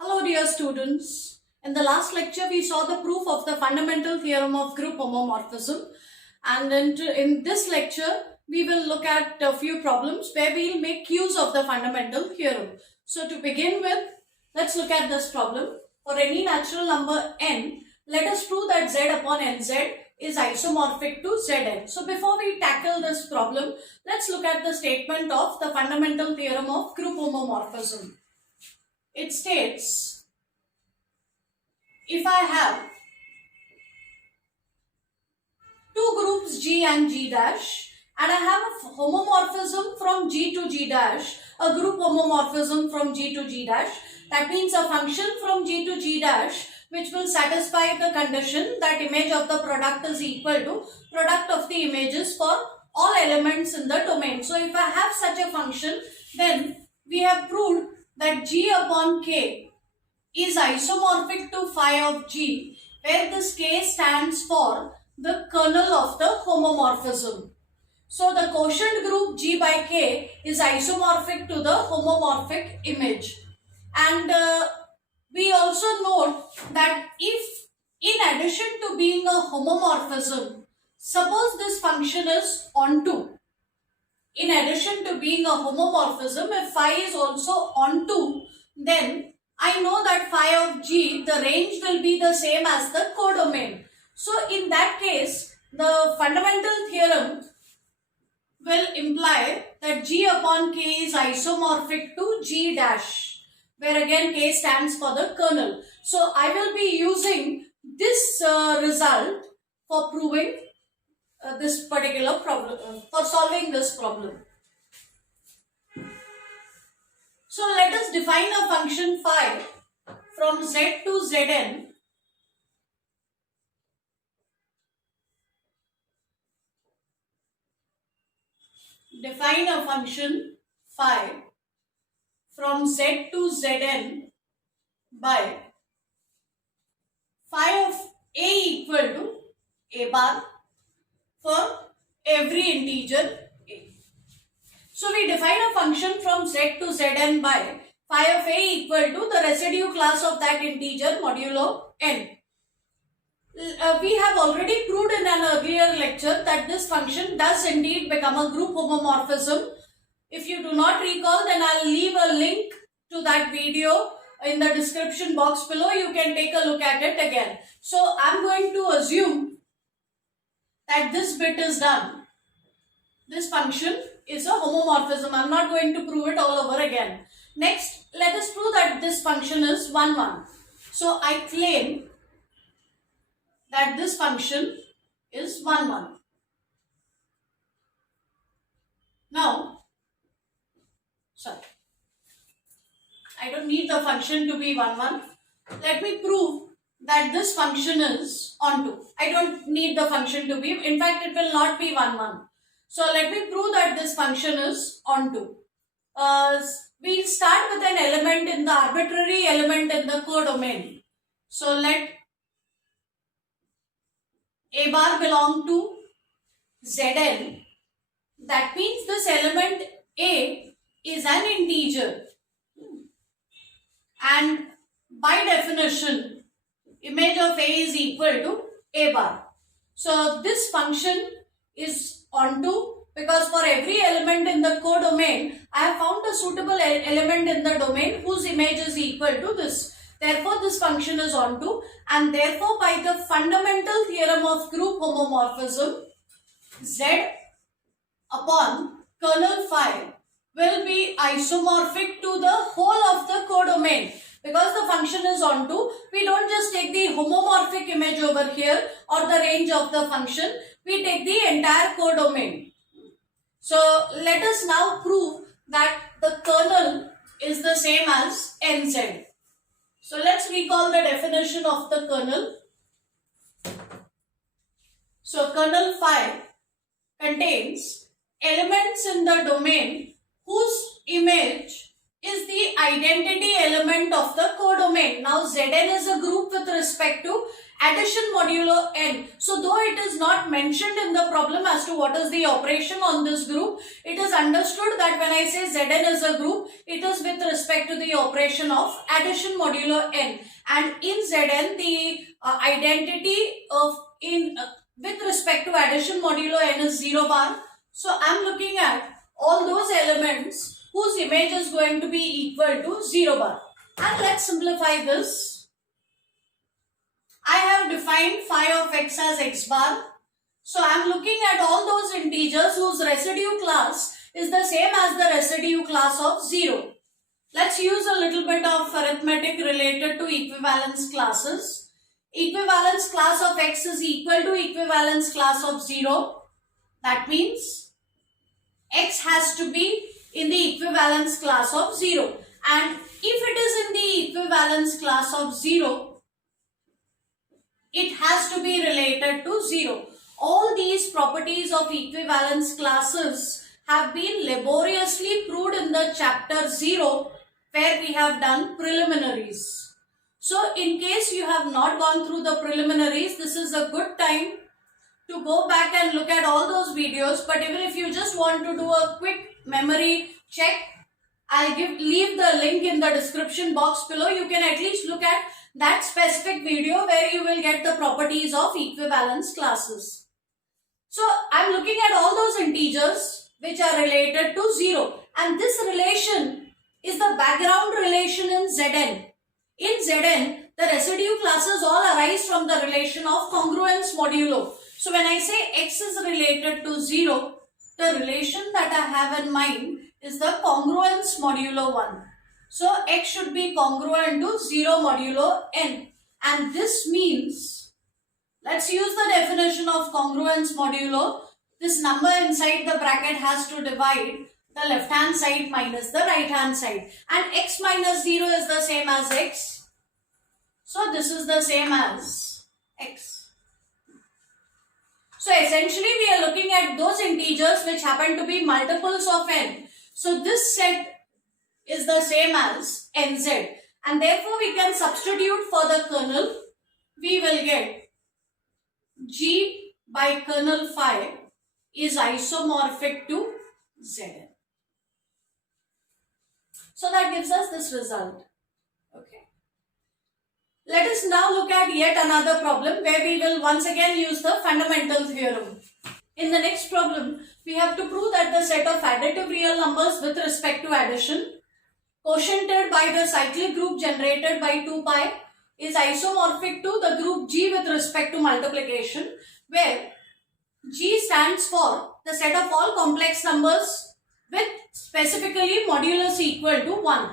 Hello dear students. In the last lecture we saw the proof of the fundamental theorem of group homomorphism, and in this lecture we will look at a few problems where we will make use of the fundamental theorem. So to begin with, let's look at this problem. For any natural number n, let us prove that z upon nz is isomorphic to zn. So before we tackle this problem, let's look at the statement of the fundamental theorem of group homomorphism. It states, if I have two groups G and G dash, and I have a homomorphism from G to G dash, a group homomorphism from G to G dash, that means a function from G to G dash which will satisfy the condition that image of the product is equal to product of the images for all elements in the domain. So if I have such a function, then we have proved that G upon K is isomorphic to phi of G, where this K stands for the kernel of the homomorphism. So the quotient group G by K is isomorphic to the homomorphic image. And we also note that if, in addition to being a homomorphism, suppose this function is onto, in addition to being a homomorphism, if phi is also onto, then I know that phi of G, the range will be the same as the codomain. So in that case, the fundamental theorem will imply that G upon K is isomorphic to G dash, where again K stands for the kernel. So I will be using this result for proving this particular problem, for solving this problem. So let us define a function phi from z to zn define a function phi from z to zn by phi of a equal to a bar for every integer a. So we define a function from z to zn by phi of a equal to the residue class of that integer modulo n. We have already proved in an earlier lecture that this function does indeed become a group homomorphism. If you do not recall, then I'll leave a link to that video in the description box below. You can take a look at it again. So I'm going to assume that this bit is done. This function is a homomorphism. I'm not going to prove it all over again. Next, let us prove that this function is 1, 1. So I claim that this function is 1, 1. Now, I don't need the function to be 1, 1. Let me prove that this function is onto. I don't need the function to be, in fact it will not be 1, 1. So let me prove that this function is onto. We'll start with an element in the arbitrary element in the codomain. So let a bar belong to Zn. That means this element A is an integer. And by definition, image of A is equal to A bar. So this function is onto because for every element in the codomain, I have found a suitable element in the domain whose image is equal to this. Therefore, this function is onto, and therefore by the fundamental theorem of group homomorphism, Z upon kernel phi will be isomorphic to the whole of the codomain. Because the function is onto, we don't just take the homomorphic image over here or the range of the function, we take the entire codomain. So let us now prove that the kernel is the same as nz. So let's recall the definition of the kernel. So kernel phi contains elements in the domain whose image is the identity element of the codomain. Now Zn is a group with respect to addition modulo n. So though it is not mentioned in the problem as to what is the operation on this group, it is understood that when I say Zn is a group, it is with respect to the operation of addition modulo n. And in Zn, the identity of with respect to addition modulo n is 0 bar. So I am looking at all those elements whose image is going to be equal to 0 bar. And let's simplify this. I have defined phi of x as x bar. So I am looking at all those integers whose residue class is the same as the residue class of 0. Let's use a little bit of arithmetic related to equivalence classes. Equivalence class of x is equal to equivalence class of 0. That means x has to be in the equivalence class of 0. And if it is in the equivalence class of 0, it has to be related to 0. All these properties of equivalence classes have been laboriously proved in the chapter 0 where we have done preliminaries. So in case you have not gone through the preliminaries, this is a good time to go back and look at all those videos. But even if you just want to do a quick memory check, I'll leave the link in the description box below. You can at least look at that specific video where you will get the properties of equivalence classes. So I'm looking at all those integers which are related to 0, and this relation is the background relation in Zn. In Zn, the residue classes all arise from the relation of congruence modulo. So when I say x is related to 0, the relation that I have in mind is the congruence modulo 1. So x should be congruent to 0 modulo n. And this means, let's use the definition of congruence modulo. This number inside the bracket has to divide the left hand side minus the right hand side. And x minus 0 is the same as x. So this is the same as x. So essentially we are looking at those integers which happen to be multiples of n. So this set is the same as nz, and therefore we can substitute for the kernel. We will get g by kernel phi is isomorphic to Zn. So that gives us this result. Okay. Let us now look at yet another problem where we will once again use the fundamental theorem. In the next problem, we have to prove that the set of additive real numbers with respect to addition, quotiented by the cyclic group generated by 2 pi, is isomorphic to the group G with respect to multiplication, where G stands for the set of all complex numbers with specifically modulus equal to 1.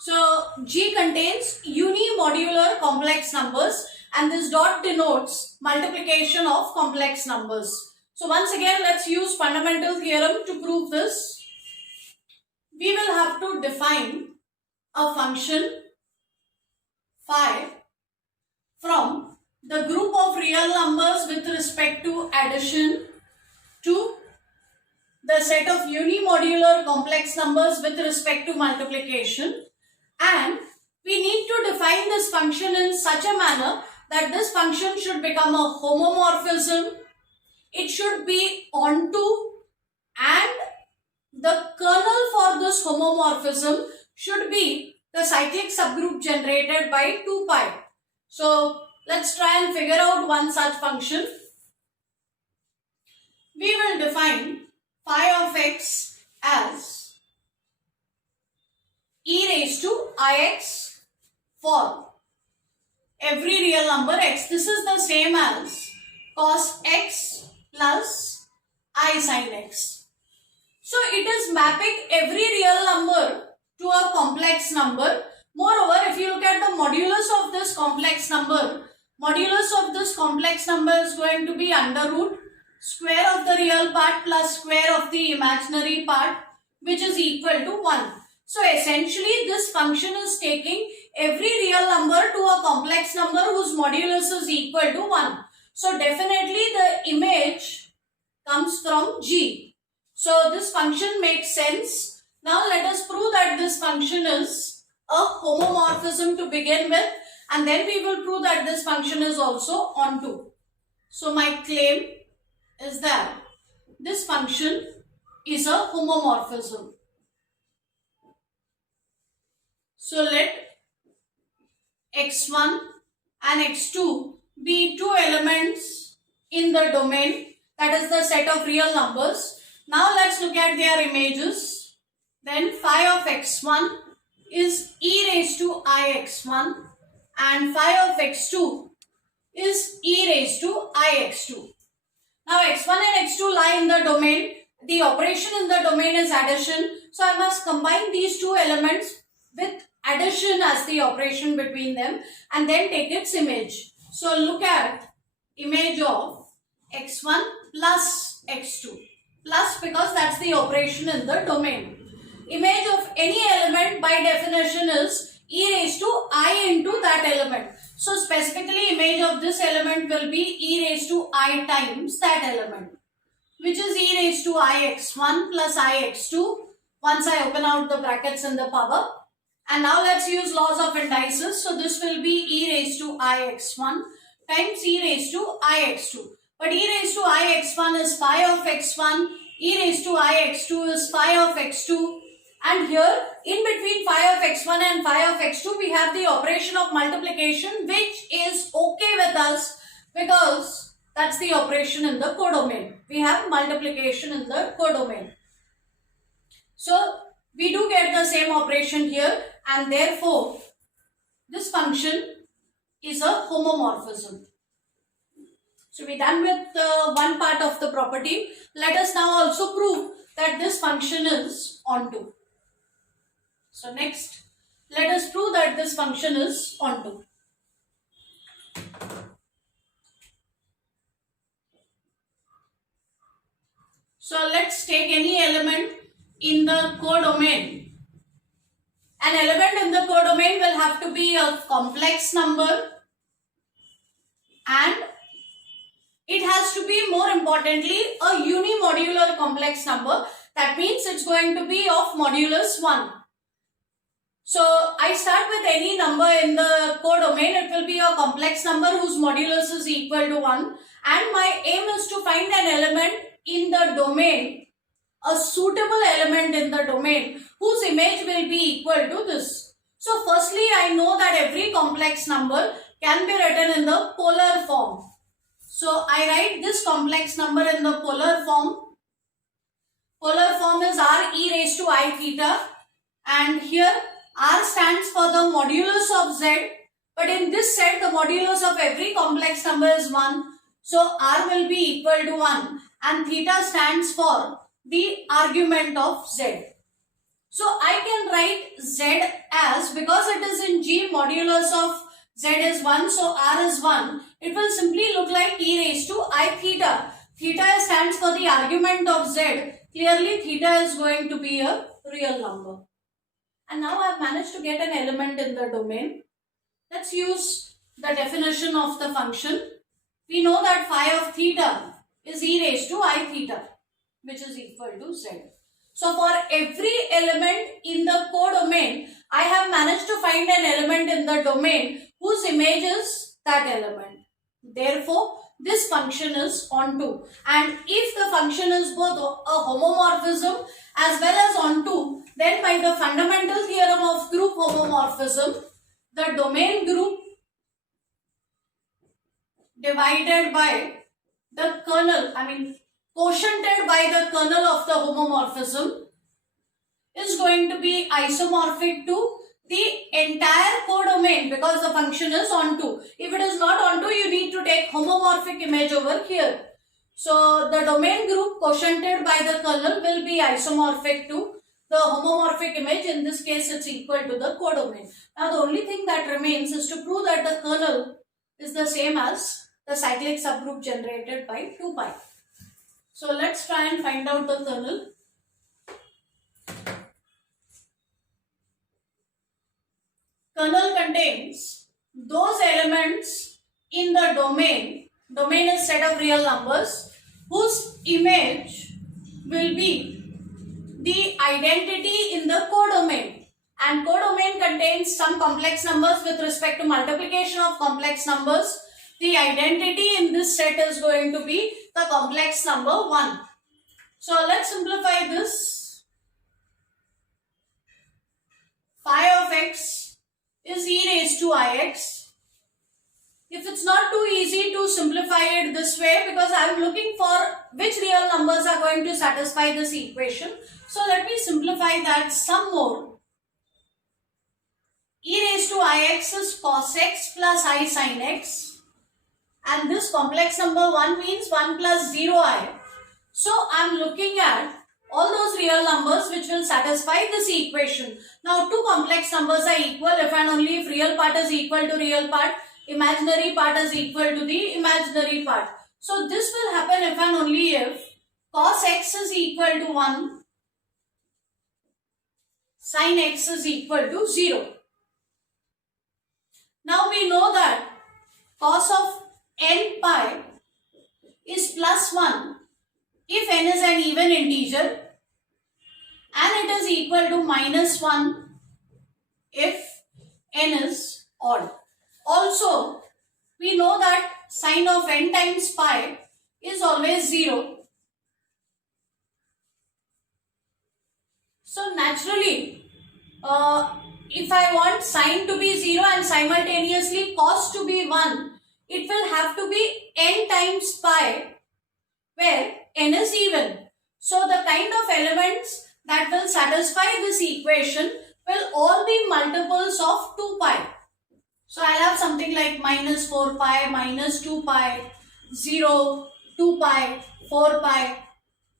So G contains unimodular complex numbers, and this dot denotes multiplication of complex numbers. So once again, let's use fundamental theorem to prove this. We will have to define a function phi from the group of real numbers with respect to addition to the set of unimodular complex numbers with respect to multiplication, and we need to define this function in such a manner that this function should become a homomorphism. It should be onto, and the kernel for this homomorphism should be the cyclic subgroup generated by 2 pi. So let's try and figure out one such function. We will define phi of x as e raised to ix for every real number x. This is the same as cos x plus I sin x. So it is mapping every real number to a complex number. Moreover, if you look at the modulus of this complex number is going to be under root square of the real part plus square of the imaginary part, which is equal to 1. So essentially this function is taking every real number to a complex number whose modulus is equal to 1. So definitely the image comes from G. So this function makes sense. Now let us prove that this function is a homomorphism to begin with, and then we will prove that this function is also onto. So my claim is that this function is a homomorphism. So let x1 and x2 be two elements in the domain, that is the set of real numbers. Now let's look at their images. Then phi of x1 is e raised to ix1 and phi of x2 is e raised to ix2. Now x1 and x2 lie in the domain. The operation in the domain is addition. So I must combine these two elements with addition as the operation between them and then take its image. So look at image of x1 plus x2. Plus because that's the operation in the domain. Image of any element by definition is e raised to I into that element. So specifically image of this element will be e raised to I times that element, which is e raised to ix1 plus ix2 once I open out the brackets in the power. And now let's use laws of indices. So this will be e raised to ix1 times e raised to ix2. But e raised to ix1 is phi of x1, e raised to ix2 is phi of x2. And here in between phi of x1 and phi of x2 we have the operation of multiplication, which is okay with us because that's the operation in the codomain. We have multiplication in the codomain. So we do get the same operation here, and therefore this function is a homomorphism. So we're done with one part of the property. Let us now also prove that this function is onto. So next, let us prove that this function is onto. So let's take any element in the codomain. An element in the codomain will have to be a complex number, and it has to be, more importantly, a unimodular complex number. That means it's going to be of modulus 1. So I start with any number in the codomain. It will be a complex number whose modulus is equal to 1. And my aim is to find an element in the domain, a suitable element in the domain whose image will be equal to this. So firstly, I know that every complex number can be written in the polar form. So I write this complex number in the polar form. Polar form is r e raised to I theta, and here r stands for the modulus of z, but in this set the modulus of every complex number is 1. So r will be equal to 1, and theta stands for the argument of z. So I can write z as, because it is in G, modulus of z is 1, so r is 1. It will simply look like e raised to I theta. Theta stands for the argument of z. Clearly theta is going to be a real number. And now I have managed to get an element in the domain. Let's use the definition of the function. We know that phi of theta is e raised to I theta, which is equal to z. So for every element in the codomain, I have managed to find an element in the domain whose image is that element. Therefore, this function is onto. And if the function is both a homomorphism as well as onto, then by the fundamental theorem of group homomorphism, the domain group divided by the kernel, quotiented by the kernel of the homomorphism, is going to be isomorphic to the entire codomain, because the function is onto. If it is not onto, you need to take homomorphic image over here. So the domain group quotiented by the kernel will be isomorphic to the homomorphic image. In this case, it's equal to the codomain. Now the only thing that remains is to prove that the kernel is the same as the cyclic subgroup generated by 2 pi. So let's try and find out the kernel. Kernel contains those elements in the domain. Domain is set of real numbers whose image will be the identity in the codomain. And codomain contains some complex numbers with respect to multiplication of complex numbers. The identity in this set is going to be the complex number 1. So let's simplify this. Phi of x is e raised to ix. If it's not too easy to simplify it this way, because I am looking for which real numbers are going to satisfy this equation. So let me simplify that some more. E raised to ix is cos x plus I sin x. And this complex number 1 means 1 plus 0i. So I am looking at all those real numbers which will satisfy this equation. Now two complex numbers are equal if and only if real part is equal to real part, imaginary part is equal to the imaginary part. So this will happen if and only if cos x is equal to 1, sin x is equal to 0. Now we know that cos of n pi is plus 1 if n is an even integer, and it is equal to minus 1 if n is odd. Also, we know that sine of n times pi is always 0. So naturally, if I want sine to be 0 and simultaneously cos to be 1, it will have to be n times pi where n is even. So the kind of elements that will satisfy this equation will all be multiples of 2 pi. So I'll have something like minus 4 pi, minus 2 pi, 0, 2 pi, 4 pi.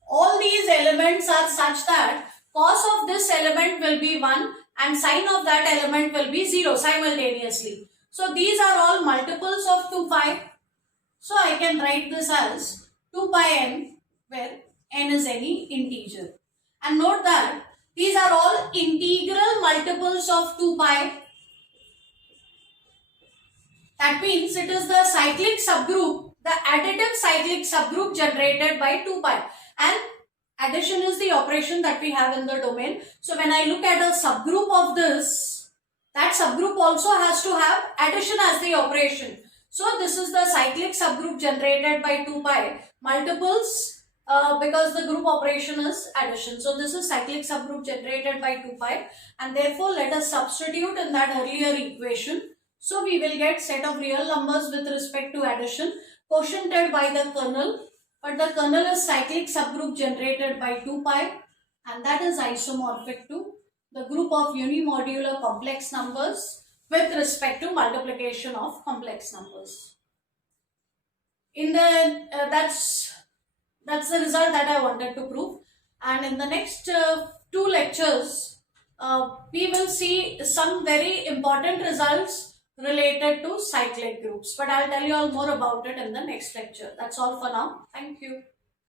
All these elements are such that cos of this element will be 1 and sine of that element will be 0 simultaneously. So these are all multiples of 2 pi. So I can write this as 2 pi n, where n is any integer. And note that these are all integral multiples of 2 pi. That means it is the cyclic subgroup, the additive cyclic subgroup generated by 2 pi. And addition is the operation that we have in the domain. So when I look at a subgroup of this, that subgroup also has to have addition as the operation. So this is the cyclic subgroup generated by 2 pi. Multiples because the group operation is addition. So this is cyclic subgroup generated by 2 pi, and therefore let us substitute in that earlier equation. So we will get set of real numbers with respect to addition quotiented by the kernel, but the kernel is cyclic subgroup generated by 2 pi, and that is isomorphic to the group of unimodular complex numbers with respect to multiplication of complex numbers. In the that's the result that I wanted to prove, and in the next 2 lectures we will see some very important results related to cyclic groups, but I'll tell you all more about it in the next lecture. That's all for now. Thank you.